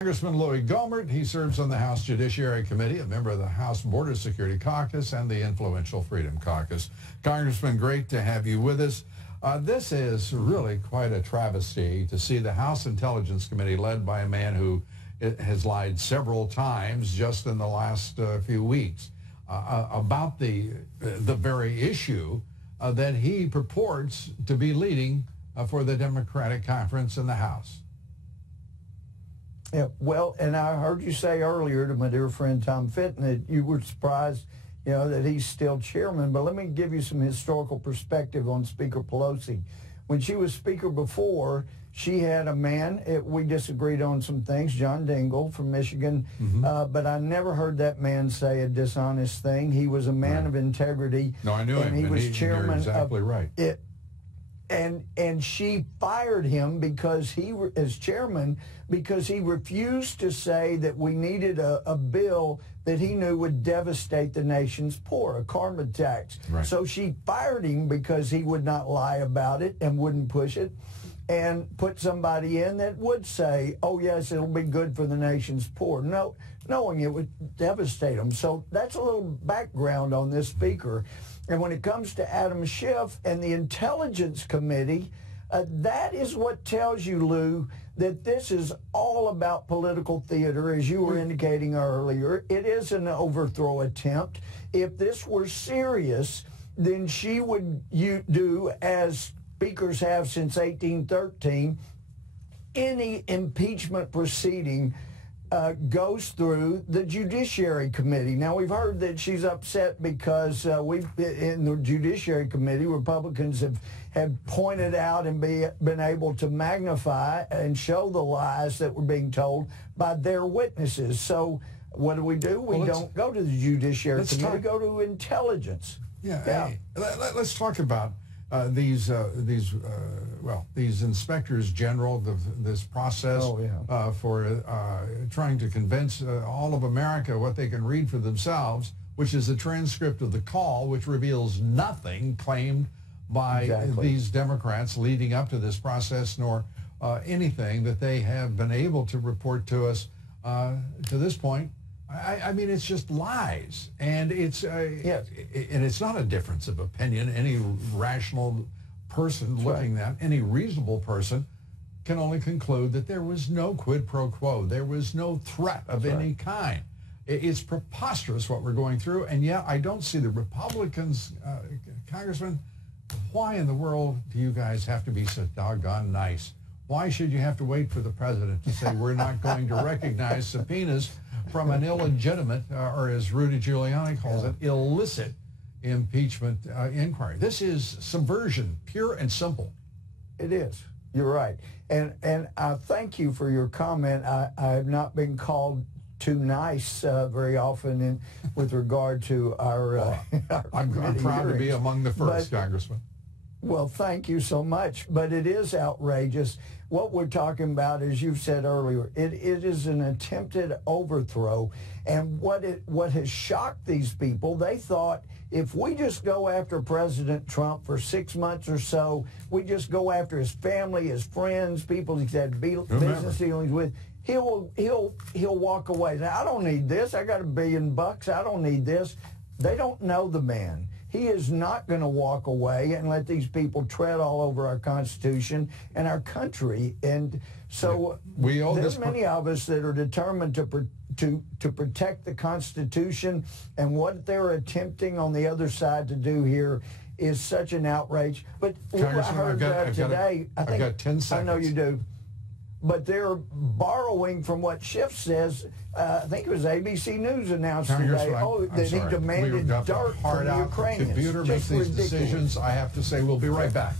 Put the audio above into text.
Congressman Louie Gohmert, he serves on the House Judiciary Committee, a member of the House Border Security Caucus and the influential Freedom Caucus. Congressman, great to have you with us. This is really quite a travesty to see the House Intelligence Committee led by a man who has lied several times just in the last few weeks about the very issue that he purports to be leading for the Democratic conference in the House. Yeah, well, and I heard you say earlier to my dear friend Tom Fitton that you were surprised, that he's still chairman. But let me give you some historical perspective on Speaker Pelosi. When she was Speaker before, she had a man, we disagreed on some things, John Dingell from Michigan, but I never heard that man say a dishonest thing. He was a man of integrity. No, I knew him, and he was chairman. You're exactly right. And she fired him because as chairman, because he refused to say that we needed a bill that he knew would devastate the nation's poor, a carbon tax. Right. So she fired him because he would not lie about it and wouldn't push it, and put somebody in that would say, oh yes, it'll be good for the nation's poor, knowing it would devastate them. So that's a little background on this speaker. And when it comes to Adam Schiff and the Intelligence Committee, that is what tells you, Lou, that this is all about political theater, as you were indicating earlier. It is an overthrow attempt. If this were serious, then she would do, as speakers have since 1813, any impeachment proceeding goes through the Judiciary Committee. Now, we've heard that she's upset because in the Judiciary Committee, Republicans have pointed out and been able to magnify and show the lies that were being told by their witnesses. So what do? We don't go to the Judiciary Committee, we go to Intelligence. Yeah. Hey, let's talk about these inspectors general, this process for trying to convince all of America what they can read for themselves, which is a transcript of the call, which reveals nothing claimed by these Democrats leading up to this process, nor anything that they have been able to report to us to this point. I mean, it's just lies, and it's not a difference of opinion. Any rational person looking at any reasonable person can only conclude that there was no quid pro quo. There was no threat of any kind. It's preposterous what we're going through, and yet I don't see the Republicans, Congressman. Why in the world do you guys have to be so doggone nice? Why should you have to wait for the president to say we're not going to recognize subpoenas from an illegitimate, or as Rudy Giuliani calls it, illicit impeachment inquiry? This is subversion, pure and simple. It is. You're right. And I thank you for your comment. I have not been called too nice very often with regard to our I'm proud to be among the first, Congressman. Well, thank you so much. But it is outrageous. What we're talking about, as you've said earlier, it is an attempted overthrow. And what has shocked these people, they thought if we just go after President Trump for 6 months or so, we just go after his family, his friends, people he's had business dealings with, he'll walk away. Now, I don't need this. I got $1 billion. I don't need this. They don't know the man. He is not going to walk away and let these people tread all over our Constitution and our country. And so there's many of us that are determined to protect the Constitution, and what they're attempting on the other side to do here is such an outrage. But I heard today, I've got 10 seconds. I know you do. But they're borrowing from what Schiff says. I think it was ABC News announced today that he demanded dirt from the Ukrainians. Computer makes these decisions. I have to say we'll be right back.